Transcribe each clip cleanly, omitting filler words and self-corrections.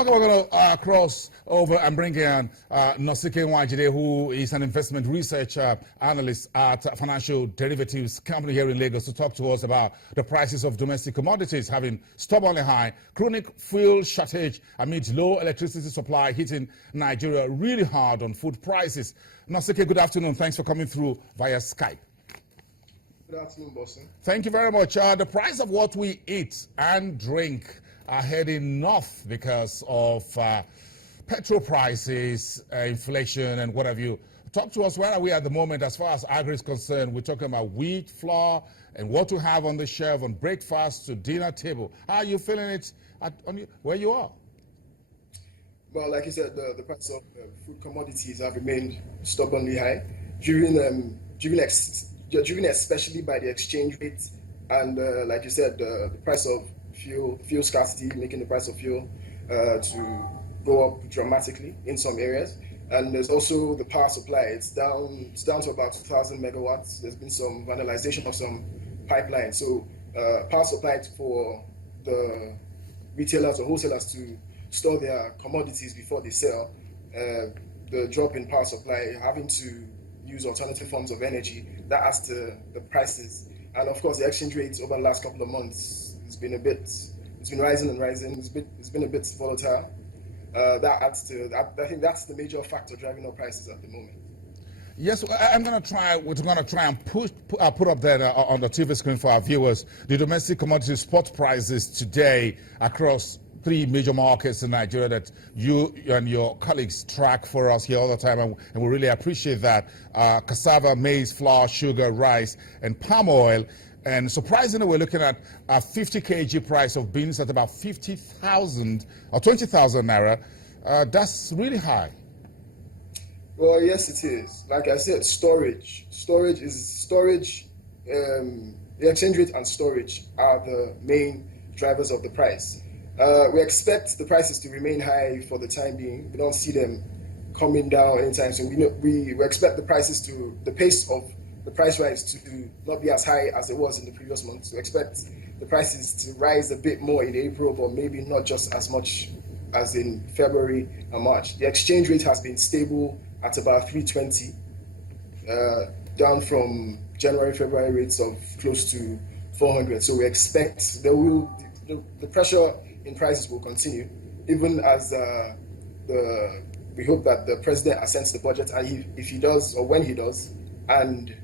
Okay, we're going to cross over and bring in Nosike Nwajide, who is an investment research analyst at Financial Derivatives Company here in Lagos, to talk to us about the prices of domestic commodities having stubbornly high, chronic fuel shortage amid low electricity supply hitting Nigeria really hard on food prices. Nosike, good afternoon. Thanks for coming through via Skype. Good afternoon, Boston. Thank you very much. The price of what we eat and drink are heading north because of petrol prices, inflation, and what have you. Talk to us, where are we at the moment as far as agri is concerned? We're talking about wheat, flour, and what to have on the shelf on breakfast to dinner table. How are you feeling it where you are? Well, like you said, the price of food commodities have remained stubbornly high, driven especially by the exchange rate and, like you said, the price of fuel scarcity, making the price of fuel to go up dramatically in some areas. And there's also the power supply. It's down to about 2,000 megawatts. There's been some vandalization of some pipelines. So power supply for the retailers or wholesalers to store their commodities before they sell. The drop in power supply, having to use alternative forms of energy, that adds to the prices. And of course, the exchange rate over the last couple of months, it's been rising and rising. It's been a bit volatile. That adds to. I think that's the major factor driving up prices at the moment. Yes, we're going to try and put up there on the TV screen for our viewers the domestic commodity spot prices today across three major markets in Nigeria that you and your colleagues track for us here all the time, and we really appreciate that. Cassava, maize, flour, sugar, rice, and palm oil. And surprisingly, we're looking at a 50 kg price of beans at about 50,000 or 20,000 naira. That's really high. Well, yes, it is. Like I said, storage. The exchange rate and storage are the main drivers of the price. We expect the prices to remain high for the time being. We don't see them coming down anytime soon. We expect the pace of the price rise to not be as high as it was in the previous months. We expect the prices to rise a bit more in April, but maybe not just as much as in February and March. The exchange rate has been stable at about 320, down from January, February rates of close to 400. So we expect the pressure in prices will continue, even as we hope that the president assents the budget, and if he does, or when he does, and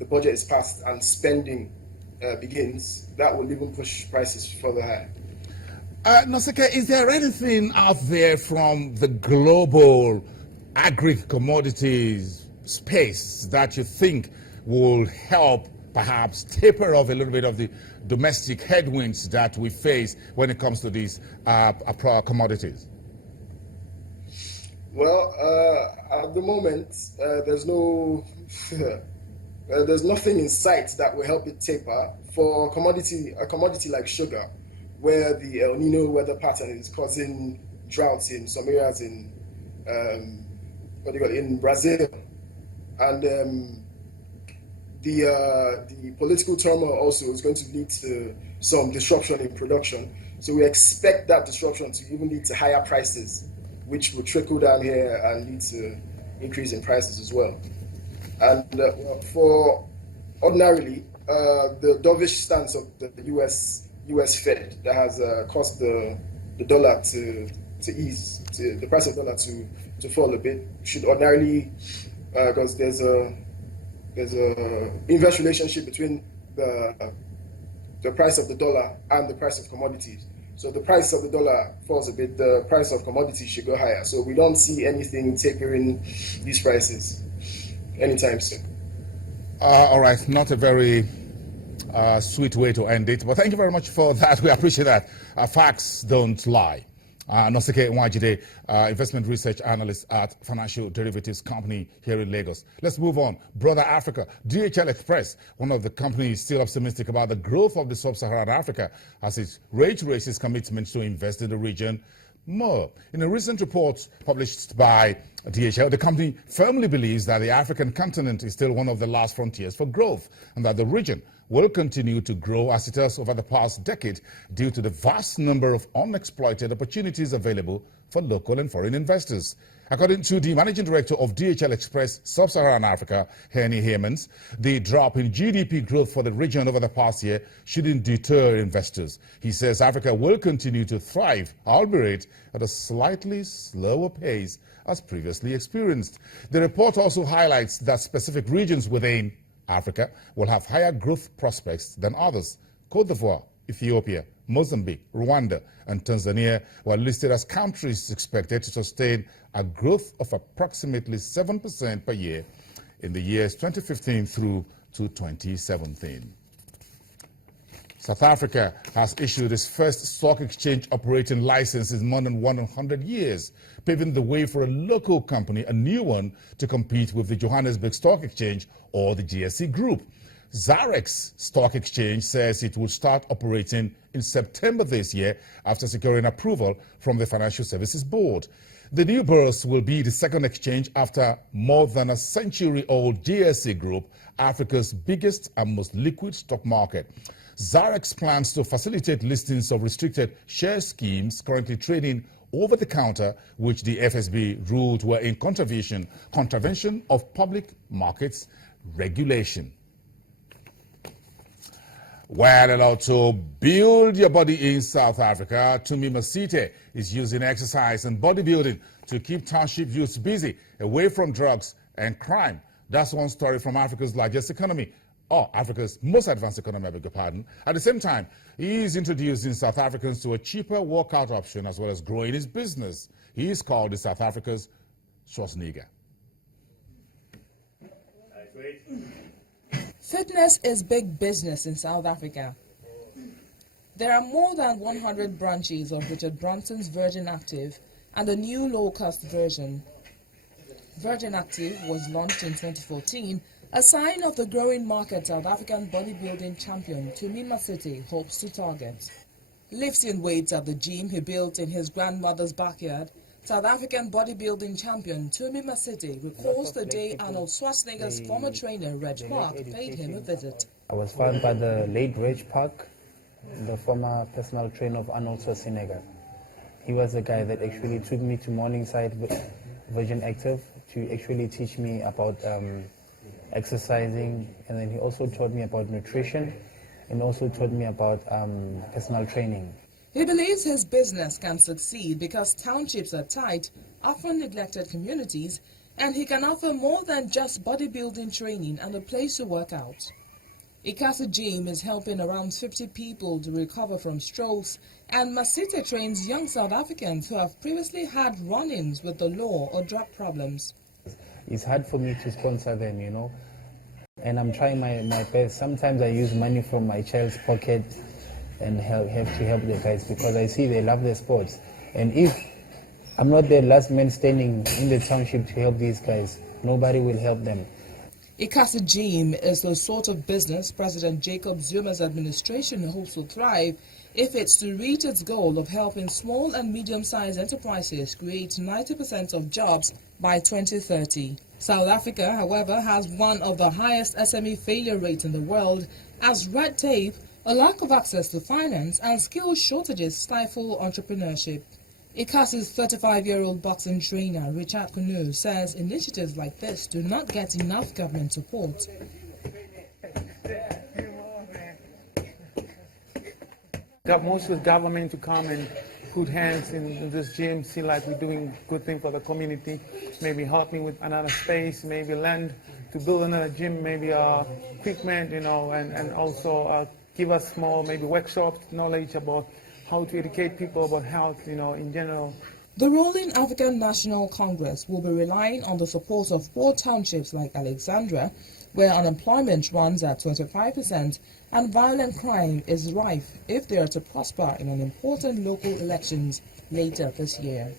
the budget is passed and spending begins, that will even push prices further high. Nosike, is there anything out there from the global agri-commodities space that you think will help perhaps taper off a little bit of the domestic headwinds that we face when it comes to these commodities? Well, at the moment, there's nothing in sight that will help it taper. For a commodity like sugar, where the El Nino weather pattern is causing droughts in some areas in Brazil, and the political turmoil also is going to lead to some disruption in production. So we expect that disruption to even lead to higher prices, which will trickle down here and lead to increase in prices as well. And for ordinarily, the dovish stance of the U.S. Fed that has caused the dollar to ease, the price of dollar to fall a bit, should ordinarily, because there's a inverse relationship between the price of the dollar and the price of commodities. So the price of the dollar falls a bit, the price of commodities should go higher. So we don't see anything tapering these prices anytime soon. All right, not a very sweet way to end it, but thank you very much for that. We appreciate that. Facts don't lie. Nosike Nwajide, investment research analyst at Financial Derivatives Company here in Lagos. Let's move on. Brother Africa, DHL Express, one of the companies still optimistic about the growth of the sub-Saharan Africa as it reiterates its commitment to invest in the region more. In a recent report published by DHL, the company firmly believes that the African continent is still one of the last frontiers for growth and that the region will continue to grow as it has over the past decade due to the vast number of unexploited opportunities available for local and foreign investors. According to the Managing Director of DHL Express Sub-Saharan Africa, Henny Heymans, the drop in GDP growth for the region over the past year shouldn't deter investors. He says Africa will continue to thrive, albeit at a slightly slower pace as previously experienced. The report also highlights that specific regions within Africa will have higher growth prospects than others. Côte d'Ivoire, Ethiopia, Mozambique, Rwanda, and Tanzania were listed as countries expected to sustain a growth of approximately 7% per year in the years 2015 through to 2017. South Africa has issued its first stock exchange operating license in more than 100 years, paving the way for a local company, a new one, to compete with the Johannesburg Stock Exchange or the GSE Group. Zarex Stock Exchange says it will start operating in September this year after securing approval from the Financial Services Board. The new bourse will be the second exchange after more than a century-old GSE Group, Africa's biggest and most liquid stock market. Zarex plans to facilitate listings of restricted share schemes currently trading over the counter, which the FSB ruled were in contravention of public markets regulation. Well, to build your body in South Africa, Tumi Masite is using exercise and bodybuilding to keep township youths busy, away from drugs and crime. That's one story from Africa's largest economy, or Africa's most advanced economy, I beg your pardon. At the same time, he is introducing South Africans to a cheaper workout option as well as growing his business. He is called the South Africa's Schwarzenegger. Fitness is big business in South Africa. There are more than 100 branches of Richard Branson's Virgin Active and a new low-cost version. Virgin Active was launched in 2014, a sign of the growing market South African bodybuilding champion Tumi Masite hopes to target. Lifting weights at the gym he built in his grandmother's backyard, South African bodybuilding champion Tumi Masite recalls the day Arnold Schwarzenegger's former trainer Reg Park paid him a visit. I was found by the late Reg Park, the former personal trainer of Arnold Schwarzenegger. He was the guy that actually took me to Morningside Virgin Active to actually teach me about exercising, and then he also taught me about nutrition and also taught me about personal training. He believes his business can succeed because townships are tight, often neglected communities, and he can offer more than just bodybuilding training and a place to work out. Ikasa Gym is helping around 50 people to recover from strokes, and Masite trains young South Africans who have previously had run-ins with the law or drug problems. It's hard for me to sponsor them, you know, and I'm trying my best. Sometimes I use money from my child's pocket and have to help the guys because I see they love the sports. And if I'm not the last man standing in the township to help these guys, nobody will help them. Ikasa Gym is the sort of business President Jacob Zuma's administration hopes will thrive if it's to reach its goal of helping small and medium-sized enterprises create 90% of jobs by 2030. South Africa, however, has one of the highest SME failure rates in the world, as red tape, a lack of access to finance, and skill shortages stifle entrepreneurship. Ikasa's 35-year-old boxing trainer, Richard Kunu, says initiatives like this do not get enough government support. Got most of the government to come and put hands in this gym, see like we're doing good thing for the community, maybe helping with another space, maybe land to build another gym, maybe equipment, you know, and also give us more maybe workshops, knowledge about how to educate people about health, you know, in general. The ruling African National Congress will be relying on the support of poor townships like Alexandra, where unemployment runs at 25% and violent crime is rife if they are to prosper in an important local elections later this year.